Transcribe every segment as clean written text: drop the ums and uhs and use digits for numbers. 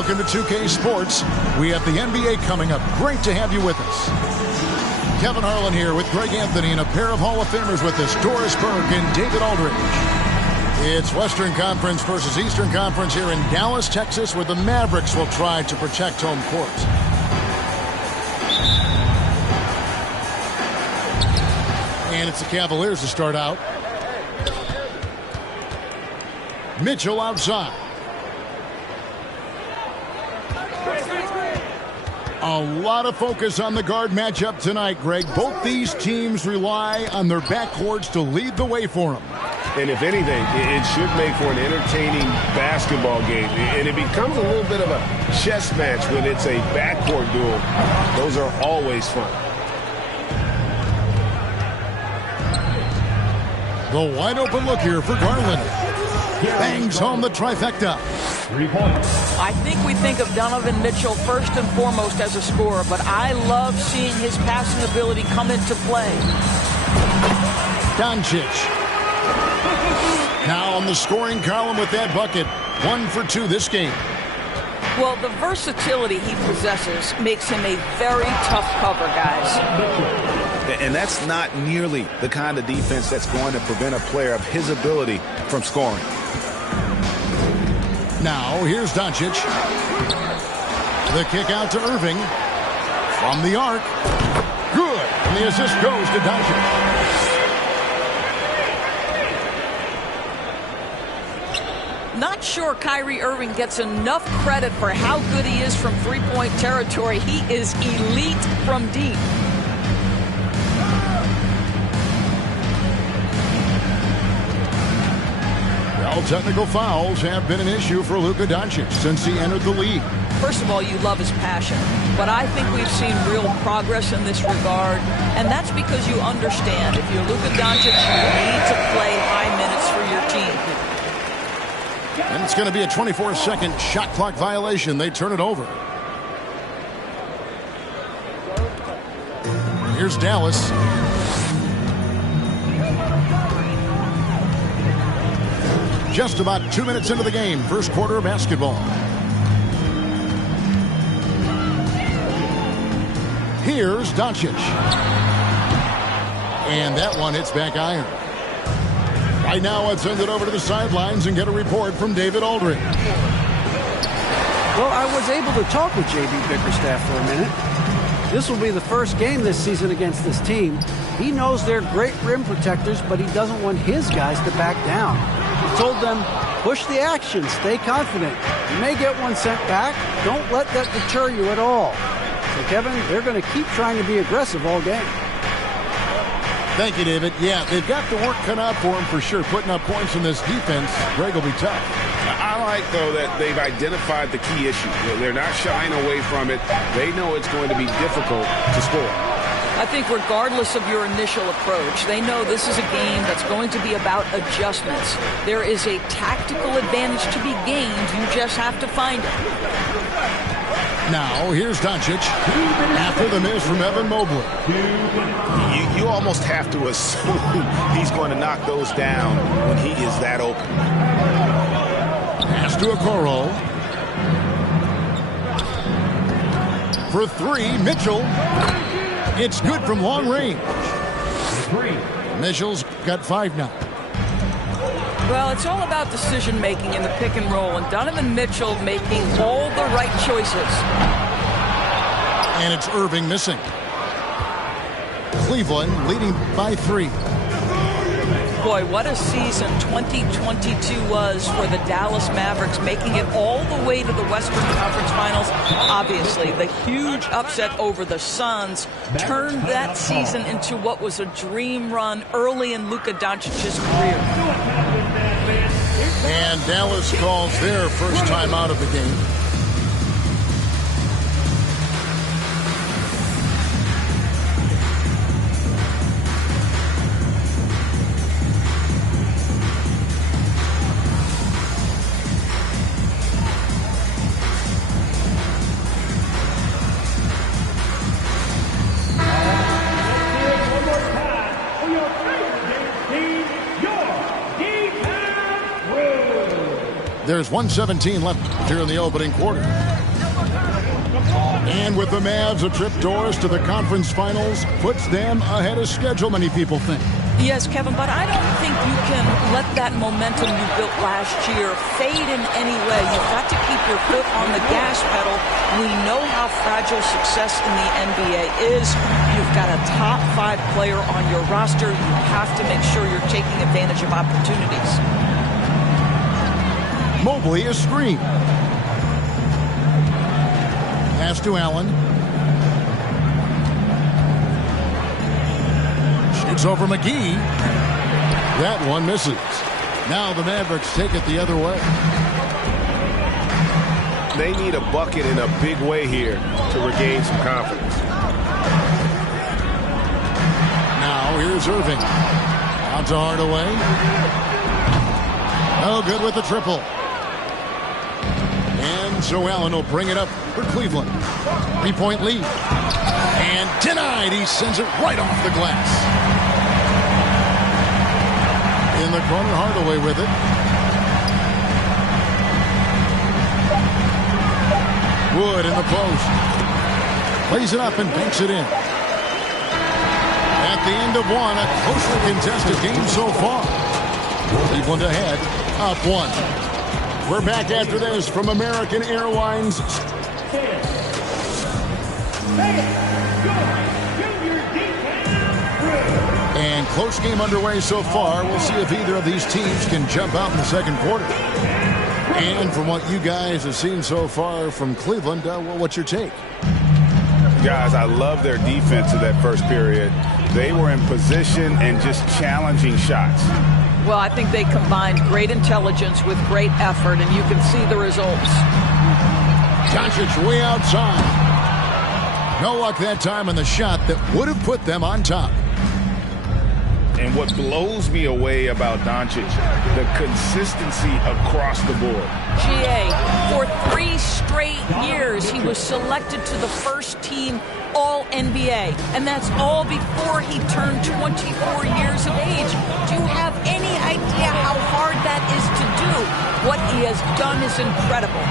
Welcome to 2K Sports. We have the NBA coming up. Great to have you with us. Kevin Harlan here with Greg Anthony and a pair of Hall of Famers with us, Doris Burke and David Aldridge. It's Western Conference versus Eastern Conference here in Dallas, Texas, where the Mavericks will try to protect home court. And it's the Cavaliers to start out. Mitchell outside. A lot of focus on the guard matchup tonight, Greg. Both these teams rely on their backcourts to lead the way for them. And if anything, it should make for an entertaining basketball game. And it becomes a little bit of a chess match when it's a backcourt duel. Those are always fun. The wide open look here for Garland. Bangs home the trifecta. 3 points. I think we think of Donovan Mitchell first and foremost as a scorer, but I love seeing his passing ability come into play. Doncic. Now on the scoring column with that bucket. 1 for 2 this game. Well, the versatility he possesses makes him a very tough cover, guys. And that's not nearly the kind of defense that's going to prevent a player of his ability from scoring. Now, here's Doncic. The kick out to Irving. From the arc. Good. And the assist goes to Doncic. Not sure Kyrie Irving gets enough credit for how good he is from three-point territory. He is elite from deep. Well, technical fouls have been an issue for Luka Doncic since he entered the league. First of all, you love his passion, but I think we've seen real progress in this regard, and that's because you understand if you're Luka Doncic, you need to play high minutes for your team. And it's going to be a 24-second shot clock violation. They turn it over. Here's Dallas. Just about 2 minutes into the game. First quarter of basketball. Here's Doncic. And that one hits back iron. Right now, let's send it over to the sidelines and get a report from David Aldridge. Well, I was able to talk with J.B. Bickerstaff for a minute. This will be the first game this season against this team. He knows they're great rim protectors, but he doesn't want his guys to back down. He told them, push the action, stay confident. You may get one sent back. Don't let that deter you at all. So, Kevin, they're going to keep trying to be aggressive all game. Thank you, David. Yeah, they've got the work cut out for them for sure. Putting up points in this defense, Greg will be tough. I like, though, that they've identified the key issue. They're not shying away from it. They know it's going to be difficult to score. I think regardless of your initial approach, they know this is a game that's going to be about adjustments. There is a tactical advantage to be gained. You just have to find it. Now, here's Doncic. After the miss from Evan Mobley. You almost have to assume he's going to knock those down when he is that open. Pass to Okoro. For three, Mitchell. It's good from long range. Mitchell's got 5 now. Well, it's all about decision-making in the pick and roll, and Donovan Mitchell making all the right choices. And it's Irving missing. Cleveland leading by 3. Boy, what a season 2022 was for the Dallas Mavericks, making it all the way to the Western Conference Finals. Obviously, the huge upset over the Suns turned that season into what was a dream run early in Luka Doncic's career. And Dallas calls their first time out of the game. There's 1:17 left here in the opening quarter. And with the Mavs, a trip doors to the conference finals puts them ahead of schedule, many people think. Yes, Kevin, but I don't think you can let that momentum you built last year fade in any way. You've got to keep your foot on the gas pedal. We know how fragile success in the NBA is. You've got a top 5 player on your roster. You have to make sure you're taking advantage of opportunities. Mobley is screen. Pass to Allen. Shoots over McGee. That one misses. Now the Mavericks take it the other way. They need a bucket in a big way here to regain some confidence. Now here's Irving. Out to Hardaway. No good with the triple. And so Allen will bring it up for Cleveland. 3-point lead. And denied. He sends it right off the glass. In the corner, Hardaway with it. Wood in the post. Plays it up and banks it in. At the end of one, a closely contested game so far. Cleveland ahead, up 1. We're back after this from American Airlines. And close game underway so far. We'll see if either of these teams can jump out in the second quarter. And from what you guys have seen so far from Cleveland, what's your take? Guys, I love their defense in that first period. They were in position and just challenging shots. Well, I think they combined great intelligence with great effort, and you can see the results. Doncic way outside. No luck that time on the shot that would have put them on top. And what blows me away about Doncic, the consistency across the board. GA, for 3 straight years, he was selected to the first team All-NBA. And that's all before he turned 24 years of age. Do you have any idea how hard that is to do? What he has done is incredible.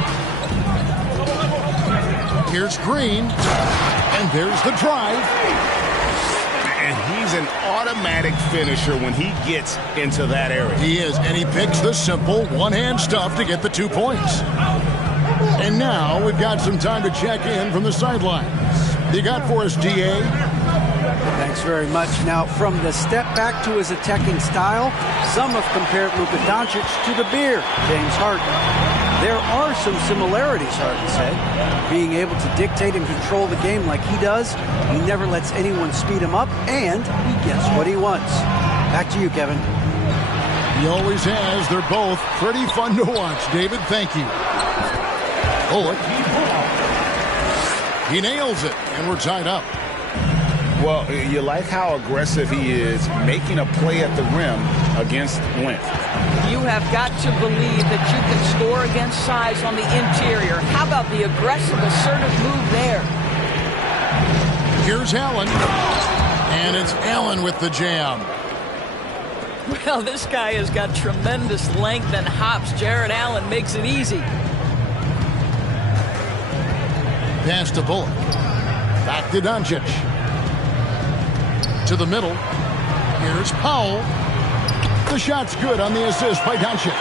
Here's Green. And there's the drive. And he's an automatic finisher when he gets into that area. He is, and he picks the simple one-hand stuff to get the 2 points. And now we've got some time to check in from the sidelines. You got for us, DA? Thanks very much. Now, from the step back to his attacking style, some have compared Luka Doncic to the bear, James Harden. There are some similarities, Harden said. Being able to dictate and control the game like he does, he never lets anyone speed him up, and he gets what he wants. Back to you, Kevin. He always has. They're both pretty fun to watch. David, thank you. Bullock. He nails it, and we're tied up. Well, you like how aggressive he is making a play at the rim against length. You have got to believe that you can score against size on the interior. How about the aggressive, assertive move there? Here's Allen. And it's Allen with the jam. Well, this guy has got tremendous length and hops. Jared Allen makes it easy. Pass to Bullock. Back to Doncic. To the middle. Here's Powell. The shot's good on the assist by Doncic.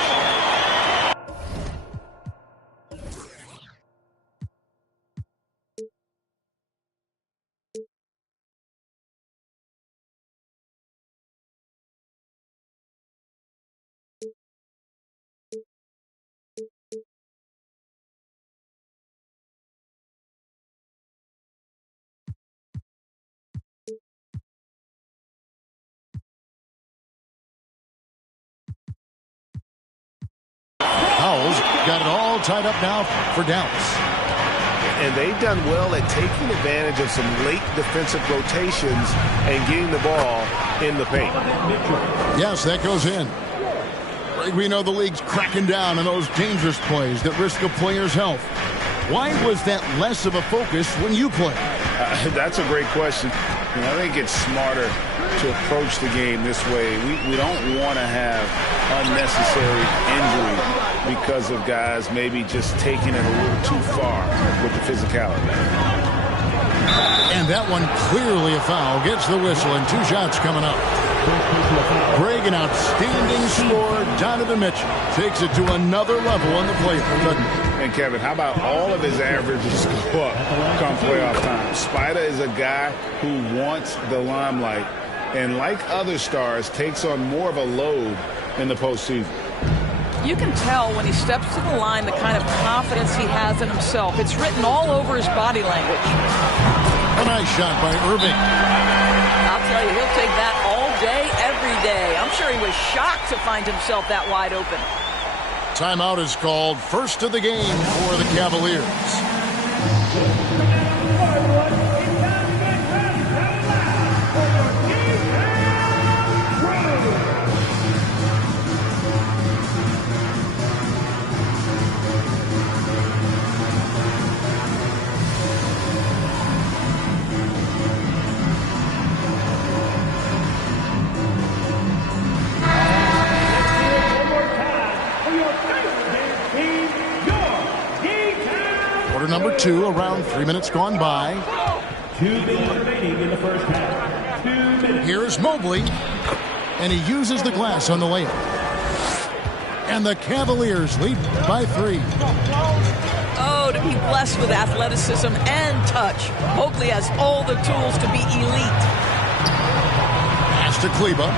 Powell's got it all tied up now for Dallas. And they've done well at taking advantage of some late defensive rotations and getting the ball in the paint. Yes, that goes in. We know the league's cracking down on those dangerous plays that risk a player's health. Why was that less of a focus when you played? That's a great question. I think it's smarter to approach the game this way. We don't want to have unnecessary injury because of guys maybe just taking it a little too far with the physicality. And that one clearly a foul. Gets the whistle and 2 shots coming up. Greg, an outstanding scorer. Donovan Mitchell takes it to another level on the play. And Kevin, how about all of his averages go up come playoff time? Spider is a guy who wants the limelight, and like other stars, takes on more of a load in the postseason. You can tell when he steps to the line the kind of confidence he has in himself. It's written all over his body language. A nice shot by Irving. I'll tell you, he'll take that all day, every day. I'm sure he was shocked to find himself that wide open. Timeout is called. First of the game for the Cavaliers. Number 2, around 3 minutes gone by. 2 minutes remaining in the first half. 2 minutes. Here's Mobley, and he uses the glass on the layup. And the Cavaliers lead by 3. Oh, to be blessed with athleticism and touch. Mobley has all the tools to be elite. Pass to Kleba.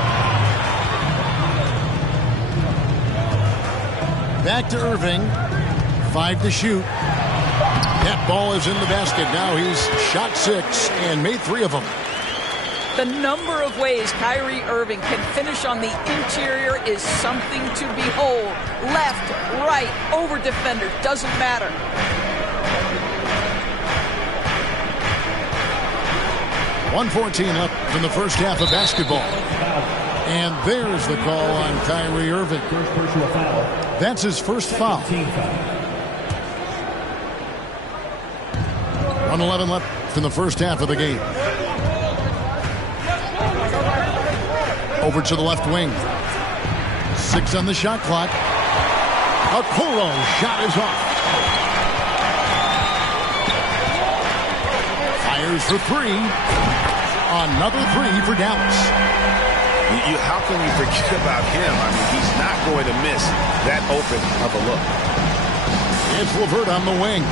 Back to Irving. 5 to shoot. That ball is in the basket. Now he's shot 6 and made 3 of them. The number of ways Kyrie Irving can finish on the interior is something to behold. Left, right, over defender, doesn't matter. .114 left in the first half of basketball. And there's the call on Kyrie Irving. That's his first foul. 1:11 left in the first half of the game. Over to the left wing. 6 on the shot clock. Okoro shot is off. Fires for 3. Another 3 for Dallas. How can you forget about him? I mean, he's not going to miss that open of a look. It's LeVert on the wing.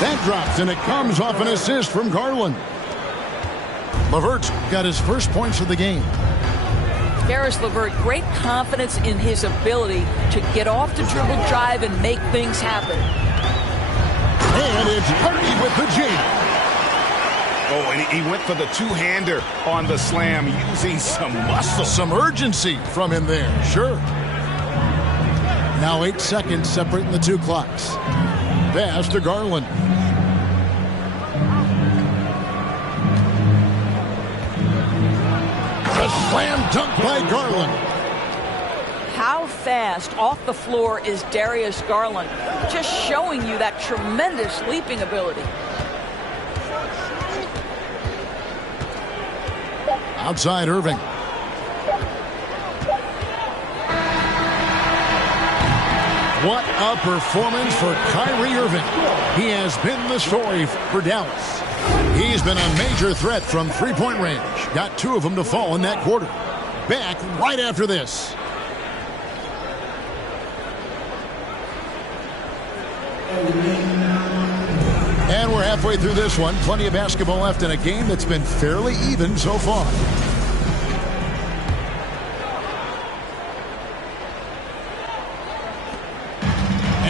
That drops, and it comes off an assist from Garland. LeVert's got his first points of the game. Caris LeVert, great confidence in his ability to get off the dribble drive and make things happen. And it's Hardy with the J. Oh, and he went for the two-hander on the slam, using some muscle. Some urgency from him there, sure. Now 8 seconds separating the 2 clocks. Pass to Garland. A slam dunk by Garland. How fast off the floor is Darius Garland? Just showing you that tremendous leaping ability. Outside Irving. What a performance for Kyrie Irving. He has been the story for Dallas. He's been a major threat from three-point range. Got 2 of them to fall in that quarter. Back right after this. And we're halfway through this one. Plenty of basketball left in a game that's been fairly even so far.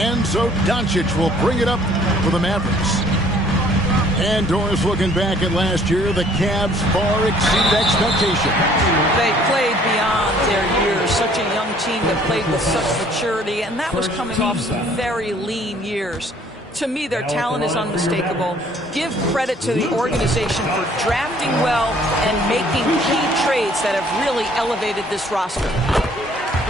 And so Doncic will bring it up for the Mavericks. And Doris, looking back at last year, the Cavs far exceeded expectation. They played beyond their years. Such a young team that played with such maturity, and that was coming off some very lean years. To me, their talent is unmistakable. Give credit to the organization for drafting well and making key trades that have really elevated this roster.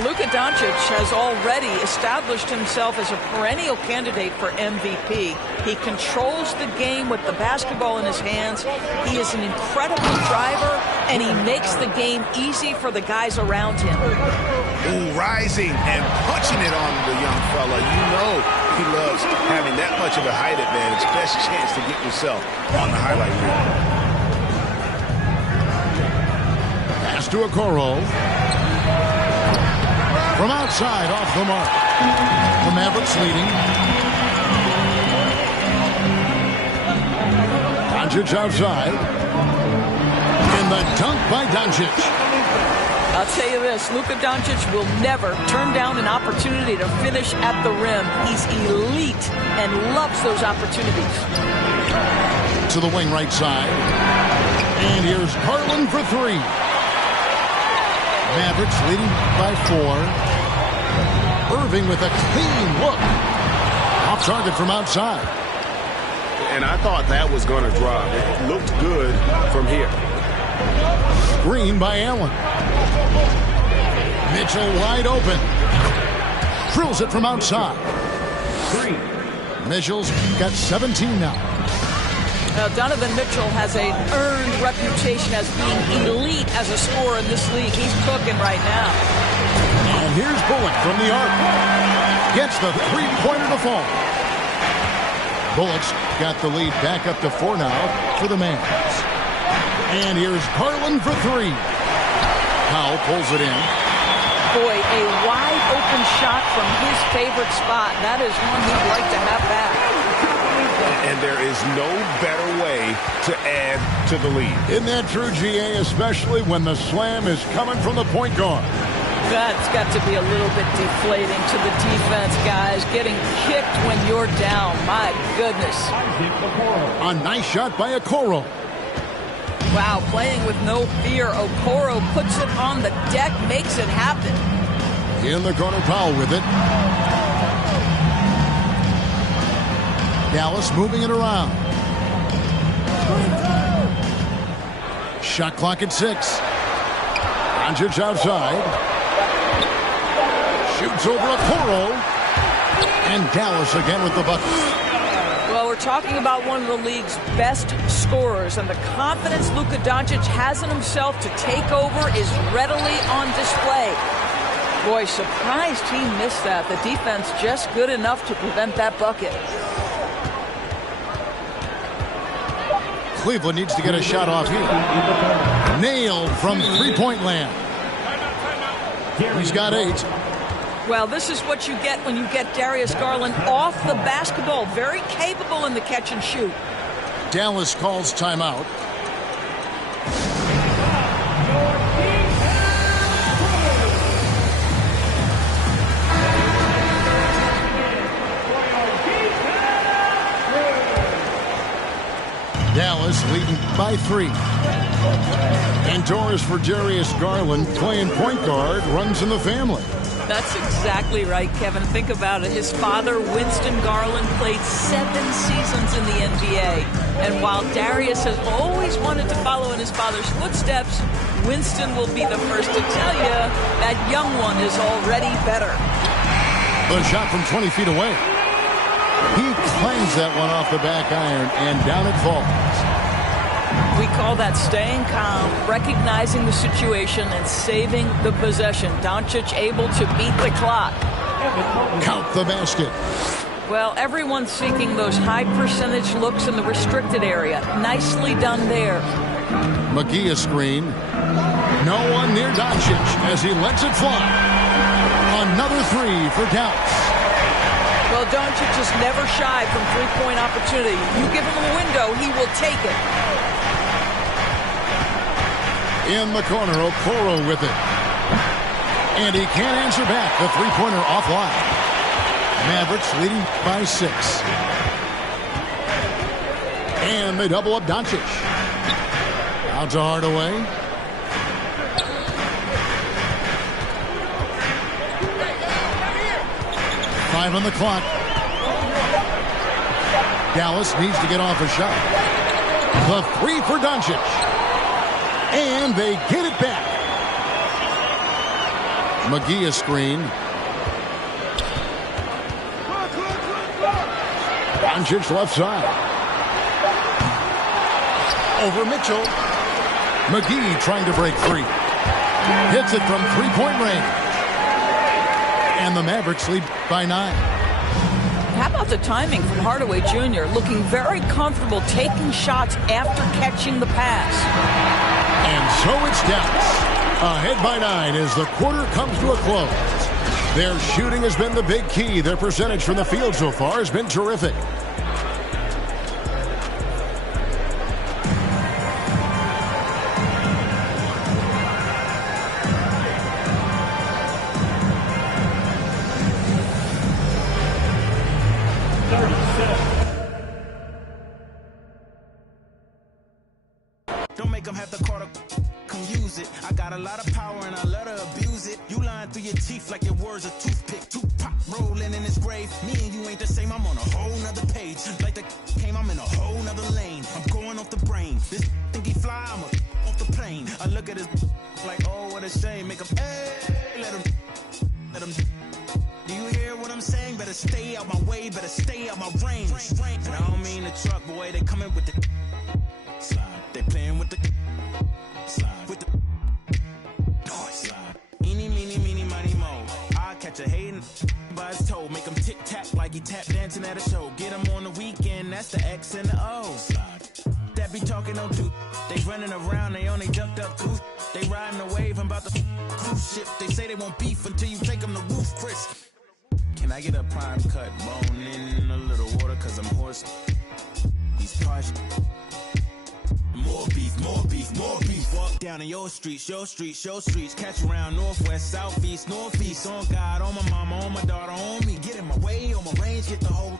Luka Doncic has already established himself as a perennial candidate for MVP. He controls the game with the basketball in his hands. He is an incredible driver, and he makes the game easy for the guys around him. Ooh, rising and punching it on the young fella. You know He loves having that much of a height advantage. Best chance to get yourself on the highlight reel. Pass to Okoro. From outside, off the mark. The Mavericks leading. Doncic outside. And the dunk by Doncic. I'll tell you this, Luka Doncic will never turn down an opportunity to finish at the rim. He's elite and loves those opportunities. To the wing right side. And here's Garland for three. Mavericks leading by 4. Irving with a clean look. Off target from outside. And I thought that was going to drop. It looked good from here. Screen by Allen. Mitchell wide open. Drills it from outside. Mitchell's got 17 now. Donovan Mitchell has an earned reputation as being elite as a scorer in this league. He's cooking right now. And here's Bullock from the arc. Gets the three-pointer to fall. Bullock's got the lead back up to 4 now for the Mavs. And here's Garland for 3. Powell pulls it in. Boy, a wide open shot from his favorite spot. That is one he'd like to have back. And there is no better way to add to the lead. Isn't that true, GA, especially when the slam is coming from the point guard? That's got to be a little bit deflating to the defense, guys. Getting kicked when you're down. My goodness. A nice shot by Okoro. Wow, playing with no fear. Okoro puts it on the deck, makes it happen. In the corner, Powell with it. Dallas moving it around. Shot clock at 6. Doncic outside. Shoots over Okoro. And Dallas again with the bucket. Well, we're talking about one of the league's best scorers, and the confidence Luka Doncic has in himself to take over is readily on display. Boy, surprised he missed that. The defense just good enough to prevent that bucket. Cleveland needs to get a shot off here. Nailed from three-point land. He's got 8. Well, this is what you get when you get Darius Garland off the basketball. Very capable in the catch and shoot. Dallas calls timeout. Dallas leading by 3. Indoors for Darius Garland, playing point guard, runs in the family. That's exactly right, Kevin. Think about it. His father, Winston Garland, played 7 seasons in the NBA. And while Darius has always wanted to follow in his father's footsteps, Winston will be the first to tell you that young one is already better. The shot from 20 feet away. He clangs that one off the back iron, and down it falls. We call that staying calm, recognizing the situation, and saving the possession. Doncic able to beat the clock. Count the basket. Well, everyone's seeking those high percentage looks in the restricted area. Nicely done there. McGee a screen. No one near Doncic as he lets it fly. Another 3 for Dallas. Well, Doncic is never shy from three-point opportunity. You give him a window, he will take it. In the corner, Okoro with it. And he can't answer back. The three-pointer offline. Mavericks leading by 6. And they double up Doncic. Out to Hardaway. Five on the clock. Dallas needs to get off a shot. The 3 for Doncic. And they get it back. McGee a screen. Doncic left side. Over Mitchell. McGee trying to break free. Hits it from three-point range. And the Mavericks lead by 9. how about the timing from Hardaway Jr., looking very comfortable taking shots after catching the pass. And so it's Dallas ahead by 9 as the quarter comes to a close. Their shooting has been the big key. Their percentage from the field so far has been terrific. Don't make them have the quarter, come use it. I got a lot of power and I let her abuse it. You lying through your teeth like your words a toothpick. Tupac rolling in his grave. Me and you ain't the same, I'm on a whole nother page. Like the came, I'm in a whole nother lane. I'm going off the brain. This think he fly, I'm off the plane. I look at his like, oh, what a shame. Make him, hey, let him. Do you hear what I'm saying? Better stay out my way, better stay out my range. And I don't mean the truck, boy, they coming with the slide. They playing with the slide. With the slide. Eeny, meeny, meeny, miny, mo. I catch a hating by his toe. Make him tic-tac like he tap dancing at a show. Get him on the weekend, that's the X and the O. Slide. That be talking no dude. They running around, they only jumped up goose. They riding the wave, I'm about to cruise ship. They say they won't beef until you take them to roof, Chris. Can I get a prime cut, bone in a little water, cause I'm hoarse. These parts. More beef, more beef, more beef. Walk down in your streets, your streets, your streets. Catch around northwest, southeast, northeast. On God, on my mama, on my daughter, on me. Get in my way, on my range, get the whole